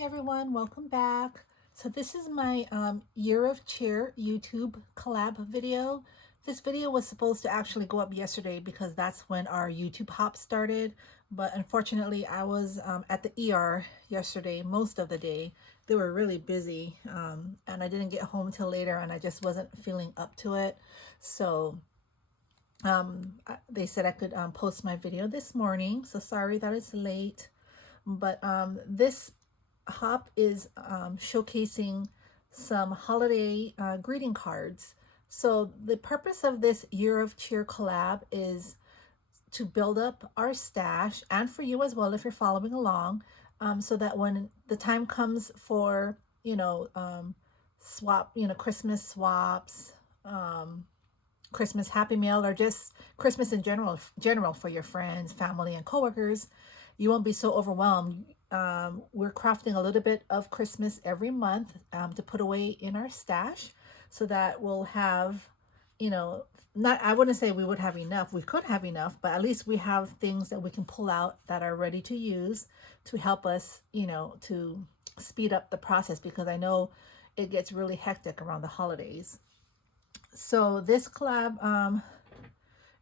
Hi everyone, welcome back. So this is my Year of Cheer YouTube collab video. This video was supposed to actually go up yesterday because that's when our YouTube hop started. But unfortunately, I was at the ER yesterday, most of the day. They were really busy and I didn't get home till later and I just wasn't feeling up to it. So they said I could post my video this morning. So sorry that it's late. But this hop is showcasing some holiday greeting cards. So the purpose of this Year of Cheer collab is to build up our stash, and for you as well if you're following along, so that when the time comes for Christmas swaps, Christmas Happy Meal, or just Christmas in general for your friends, family, and coworkers, you won't be so overwhelmed. We're crafting a little bit of Christmas every month to put away in our stash so that we'll have, not, I wouldn't say we would have enough. We could have enough, but at least we have things that we can pull out that are ready to use to help us, to speed up the process, because I know it gets really hectic around the holidays. So this collab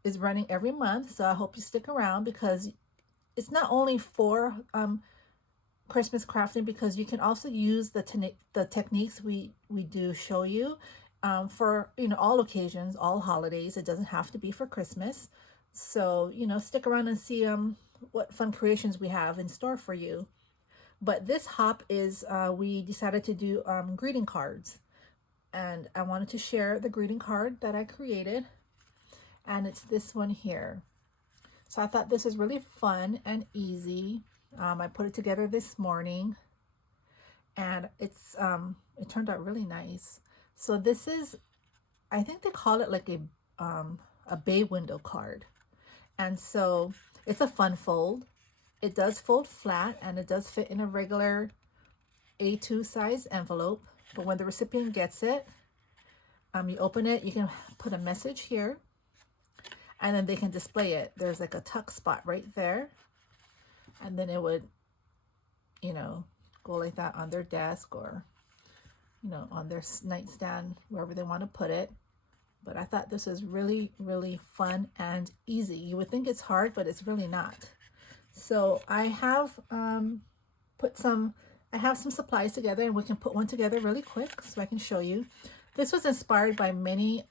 is running every month, so I hope you stick around, because it's not only for Christmas crafting, because you can also use the techniques we do show you for all occasions, all holidays. It doesn't have to be for Christmas. So stick around and see what fun creations we have in store for you. But this hop is we decided to do greeting cards, and I wanted to share the greeting card that I created, and it's this one here. So I thought this is really fun and easy. I put it together this morning, and it turned out really nice. So this is, I think they call it like a bay window card. And so it's a fun fold. It does fold flat, and it does fit in a regular A2 size envelope. But when the recipient gets it, you open it, you can put a message here, and then they can display it. There's like a tuck spot right there, and then it would go like that on their desk, or on their nightstand, wherever they want to put it. But I thought this was really, really fun and easy. You would think it's hard, but it's really not. So I have some supplies together, and we can put one together really quick so I can show you. This was inspired by many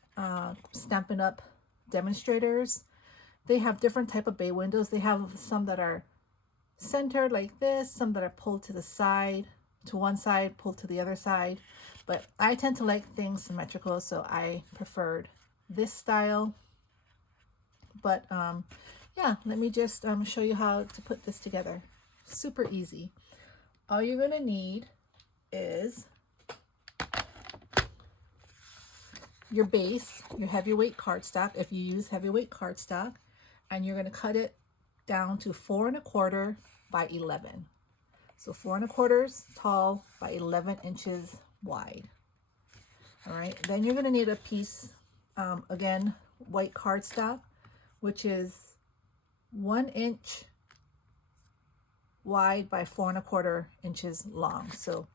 Stampin' Up! Demonstrators. They have different type of bay windows. They have some that are centered like this, some that are pulled to the side, to one side, pulled to the other side. But I tend to like things symmetrical, so I preferred this style. But yeah, let me just show you how to put this together. Super easy. All you're gonna need is your base, your heavyweight cardstock, if you use heavyweight cardstock, and you're going to cut it down to 4 1/4 by 11. So 4 1/4 tall by 11 inches wide. All right, then you're going to need a piece, again, white cardstock, which is 1 inch wide by 4 1/4 inches long. So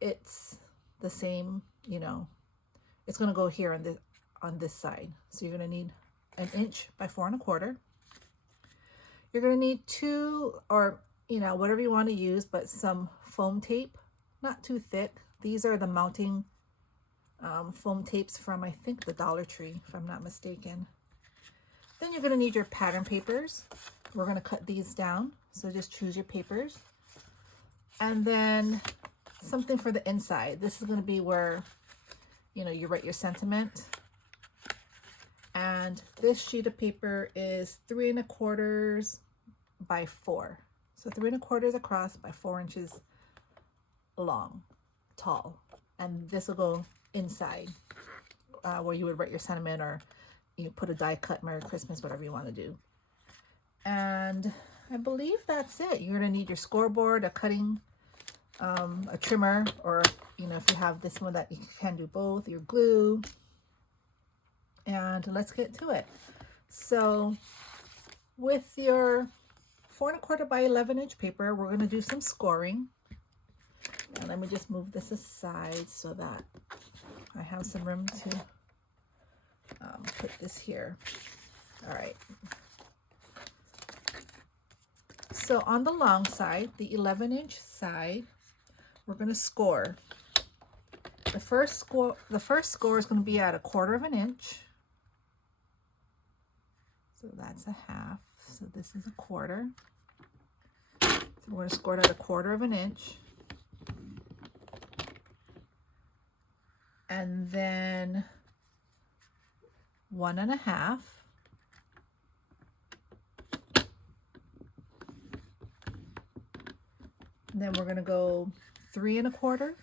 it's the same, it's going to go here on this side. So you're going to need 1 inch by 4 1/4. You're going to need 2, or whatever you want to use, but some foam tape, not too thick. These are the mounting foam tapes from, I think, the Dollar Tree, if I'm not mistaken. Then you're going to need your pattern papers. We're going to cut these down, so just choose your papers. And then something for the inside. This is going to be where you write your sentiment. And this sheet of paper is 3 1/4 by 4. So 3 1/4 across by 4 inches long, tall. And this will go inside where you would write your sentiment, or you put a die cut Merry Christmas, whatever you want to do. And I believe that's it. You're going to need your scoreboard, a cutting, a trimmer, or if you have this one that you can do both, your glue. And let's get to it. So with your 4 1/4 by 11 inch paper, we're going to do some scoring. And let me just move this aside so that I have some room to put this here. All right. So on the long side, the 11-inch side, we're going to score. The first score is going to be at 1/4 of an inch. So that's a half. So this is 1/4. So we're going to score it at 1/4 of an inch. And then 1 1/2. And then we're going to go 3 1/4.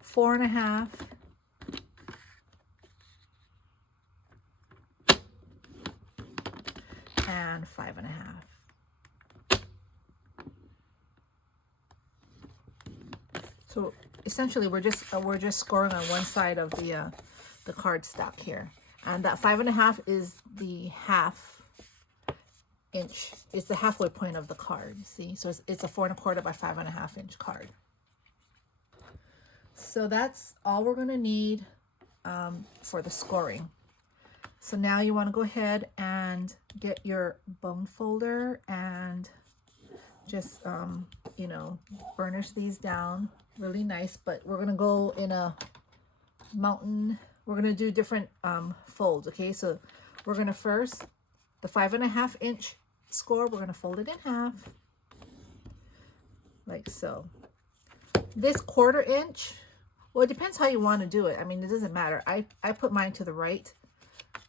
4 1/2. And 5 1/2. So essentially we're just scoring on one side of the card stock here, and that 5 1/2 is the half inch. It's the halfway point of the card. See, so it's a 4 1/4 by 5 1/2 inch card. So that's all we're going to need for the scoring. So now you want to go ahead and get your bone folder and just, you know, burnish these down really nice. But we're going to go in a mountain. We're going to do different folds, okay? So we're going to first, the 5 1/2 inch score, we're going to fold it in half, like so. This 1/4 inch, well, it depends how you want to do it. I mean, it doesn't matter. I put mine to the right.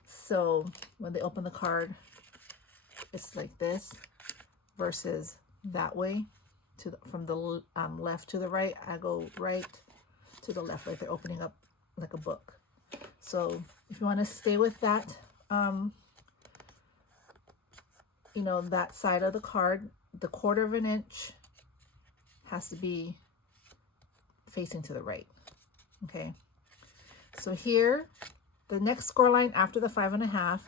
So when they open the card, it's like this versus that way. From the left to the right, I go right to the left, like they're opening up like a book. So if you want to stay with that, you know, that side of the card, the 1/4 of an inch has to be facing to the right. Okay. So here, the next score line after the 5 1/2,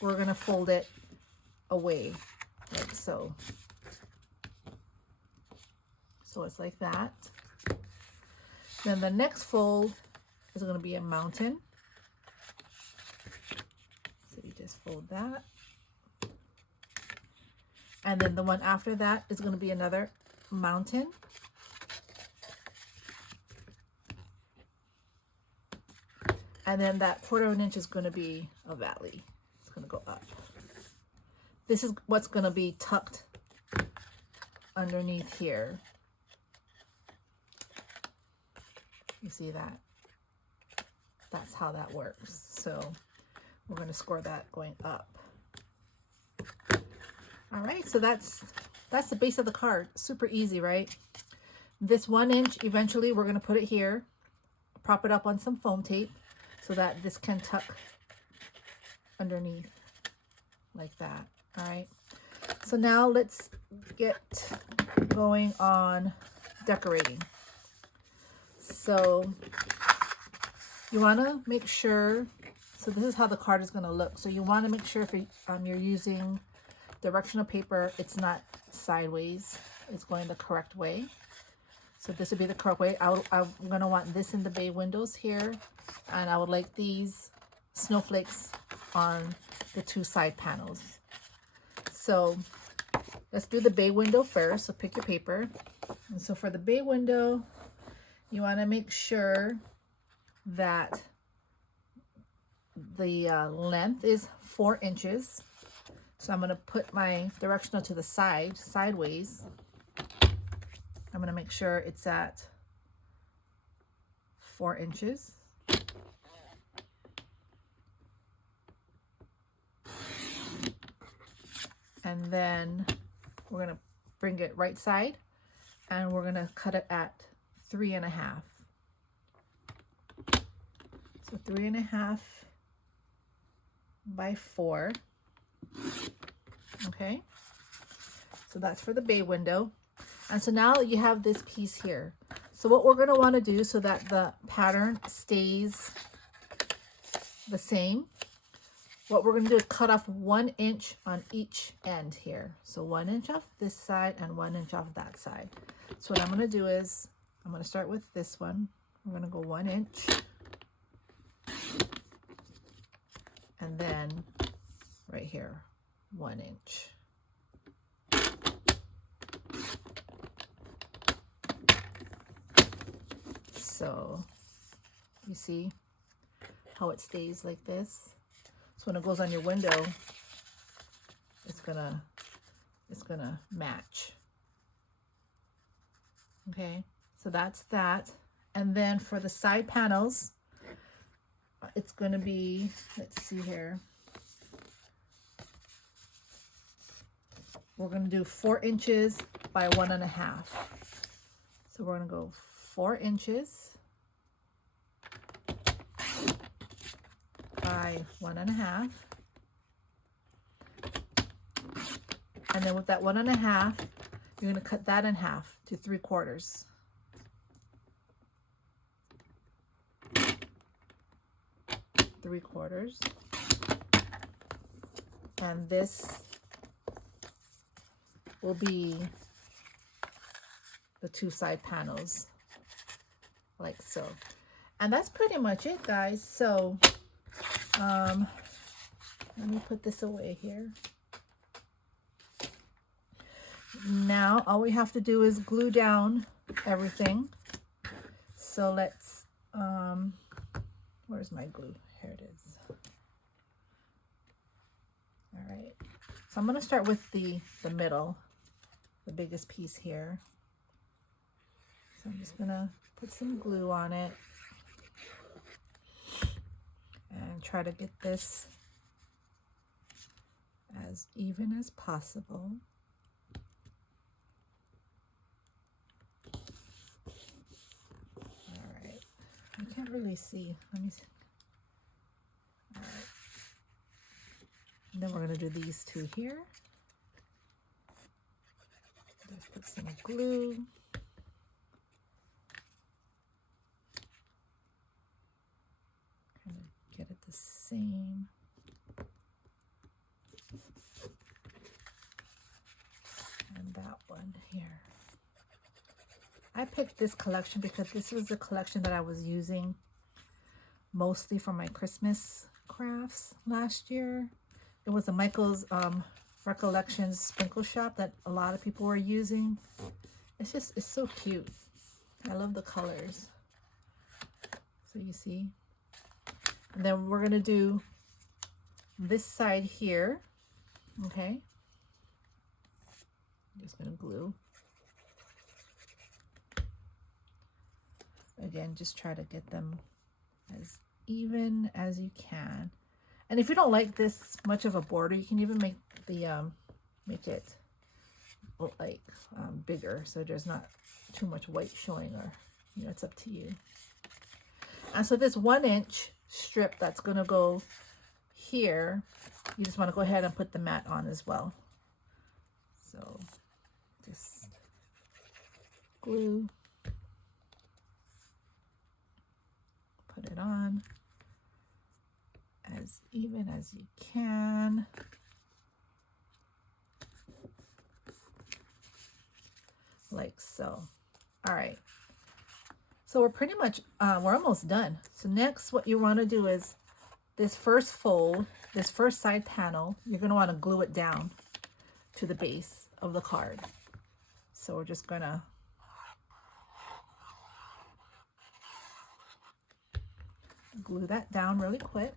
we're gonna fold it away, like so. So it's like that. Then the next fold is going to be a mountain. So you just fold that. And then the one after that is going to be another mountain. And then that 1/4 of an inch is going to be a valley. It's going to go up. This is what's going to be tucked underneath here. You see that? That's how that works. So we're going to score that going up. All right, so that's the base of the card. Super easy, right? This 1 inch, eventually we're going to put it here, prop it up on some foam tape so that this can tuck underneath like that. All right, so now let's get going on decorating. So you want to make sure, so this is how the card is going to look. So you want to make sure if you're using directional paper, it's not sideways, it's going the correct way. So this would be the correct way. I'm going to want this in the bay windows here, and I would like these snowflakes on the 2 side panels. So let's do the bay window first. So pick your paper. And so for the bay window, you want to make sure that the length is 4 inches. So I'm going to put my directional to the side, sideways. I'm going to make sure it's at 4 inches. And then we're going to bring it right side, and we're going to cut it at 3 1/2. So 3 1/2 by 4. Okay, so that's for the bay window. And so now you have this piece here. So what we're going to want to do so that the pattern stays the same, what we're going to do is cut off 1 inch on each end here. So 1 inch off this side and 1 inch off that side. So what I'm going to do is I'm going to start with this one. I'm going to go 1 inch. And then right here, 1 inch. So you see how it stays like this? So when it goes on your window, it's gonna match. Okay, so that's that. And then for the side panels, it's gonna be, let's see here. We're gonna do 4 inches by 1.5. So we're gonna go 4 inches by 1.5. And then with that 1.5, you're gonna cut that in half to 3/4. And this will be the 2 side panels, like so. And that's pretty much it, guys. So let me put this away here. Now all we have to do is glue down everything. So let's where's my glue? Here it is. All right, so I'm going to start with the middle, the biggest piece here. So I'm just going to put some glue on it and try to get this as even as possible. All right, I can't really see. Let me see. All right. And then we're going to do these 2 here. Just put some glue. Kind of get it the same. And that one here. I picked this collection because this was the collection that I was using mostly for my Christmas crafts last year. It was a Michael's Recollections sprinkle shop that a lot of people were using. It's so cute. I love the colors. So you see. And then we're going to do this side here. Okay. I'm just going to glue. Again, just try to get them as even as you can. And if you don't like this much of a border, you can even make the make it like bigger, so there's not too much white showing, or you know, it's up to you. And so this 1 inch strip that's going to go here, you just want to go ahead and put the mat on as well. So just glue, put it on as even as you can. Like so. All right. So we're pretty much, we're almost done. So next what you want to do is this first fold, this first side panel, you're going to want to glue it down to the base of the card. So we're just going to glue that down really quick.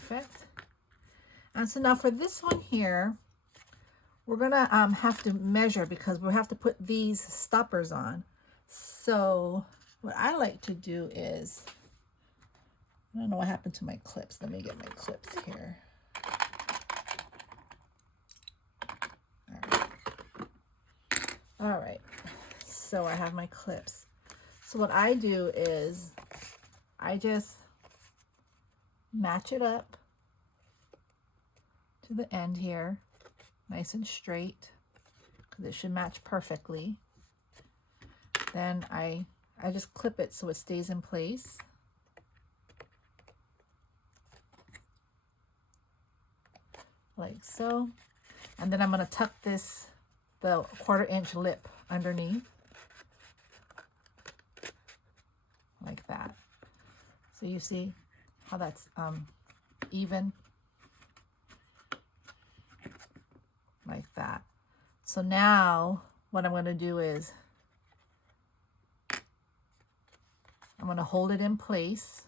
Perfect. And so now for this one here, we're gonna have to measure because we have to put these stoppers on. So what I like to do is, I don't know what happened to my clips. Let me get my clips here. All right. So I have my clips. So what I do is I just match it up to the end here, nice and straight, because it should match perfectly. Then I just clip it so it stays in place. Like so. And then I'm going to tuck the 1/4-inch lip underneath. Like that. So you see how that's even. Like that. So now what I'm going to do is I'm going to hold it in place.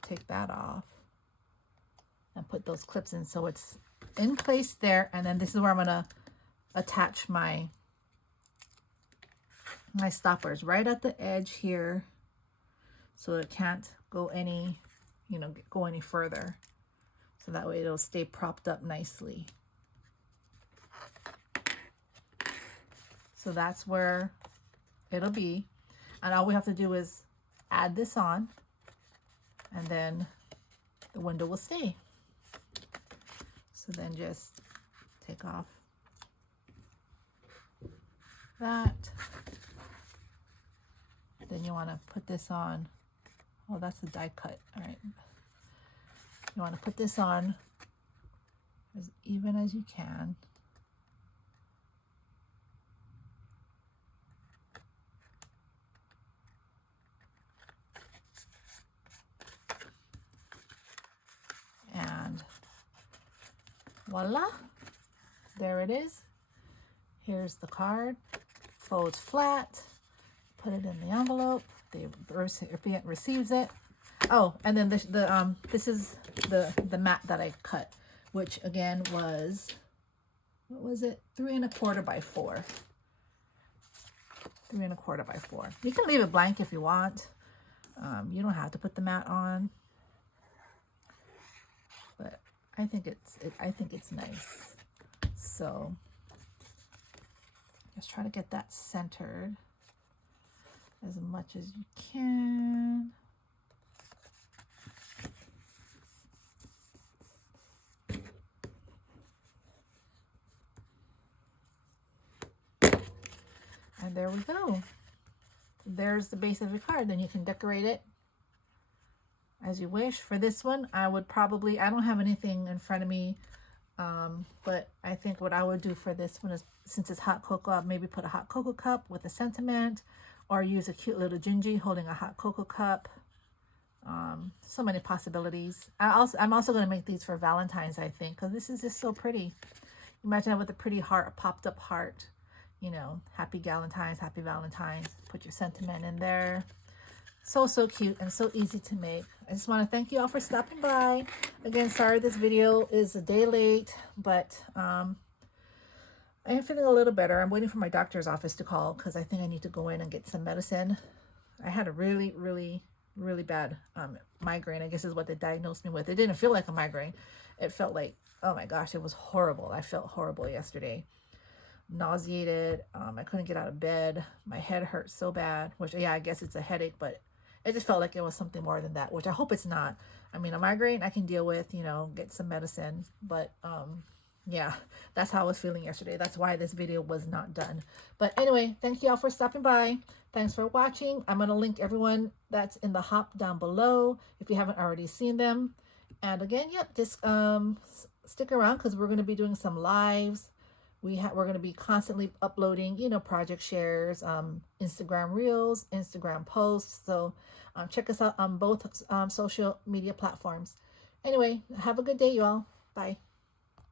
Take that off and put those clips in so it's in place there. And then this is where I'm going to attach my stoppers right at the edge here, so it can't go any, go any further. So that way it'll stay propped up nicely. So that's where it'll be. And all we have to do is add this on, and then the window will stay. So then just take off that. Then you want to put this on. Oh, that's a die cut. All right. You want to put this on as even as you can. And voila, there it is. Here's the card. Folds flat. Put it in the envelope. The recipient receives it. Oh, and then this is the mat that I cut, which again was, what was it? 3 1/4 by 4. 3 1/4 by 4. You can leave it blank if you want. You don't have to put the mat on, but I think it's nice. So just try to get that centered as much as you can. And there we go. There's the base of your card. Then you can decorate it as you wish. For this one, I would probably, I don't have anything in front of me, but I think what I would do for this one is, since it's hot cocoa, I'll maybe put a hot cocoa cup with a sentiment, or use a cute little Gingy holding a hot cocoa cup. So many possibilities. I'm also going to make these for Valentine's, I think, because this is just so pretty. Imagine it with a pretty heart, a popped up heart. Happy Galentine's, happy Valentine's. Put your sentiment in there. So cute and so easy to make. I just want to thank you all for stopping by. Again, sorry this video is a day late, but I am feeling a little better. I'm waiting for my doctor's office to call because I think I need to go in and get some medicine. I had a really bad migraine, I guess is what they diagnosed me with. It didn't feel like a migraine. It felt like, oh my gosh, it was horrible. I felt horrible yesterday. Nauseated. I couldn't get out of bed. My head hurt so bad, which, yeah, I guess it's a headache, but it just felt like it was something more than that, which I hope it's not. I mean, a migraine I can deal with, get some medicine, but yeah, that's how I was feeling yesterday. That's why this video was not done. But anyway, thank you all for stopping by. Thanks for watching. I'm going to link everyone that's in the hop down below if you haven't already seen them. And again, yep, just stick around because we're going to be doing some lives. We're going to be constantly uploading, project shares, Instagram reels, Instagram posts. So check us out on both social media platforms. Anyway, have a good day, you all. Bye.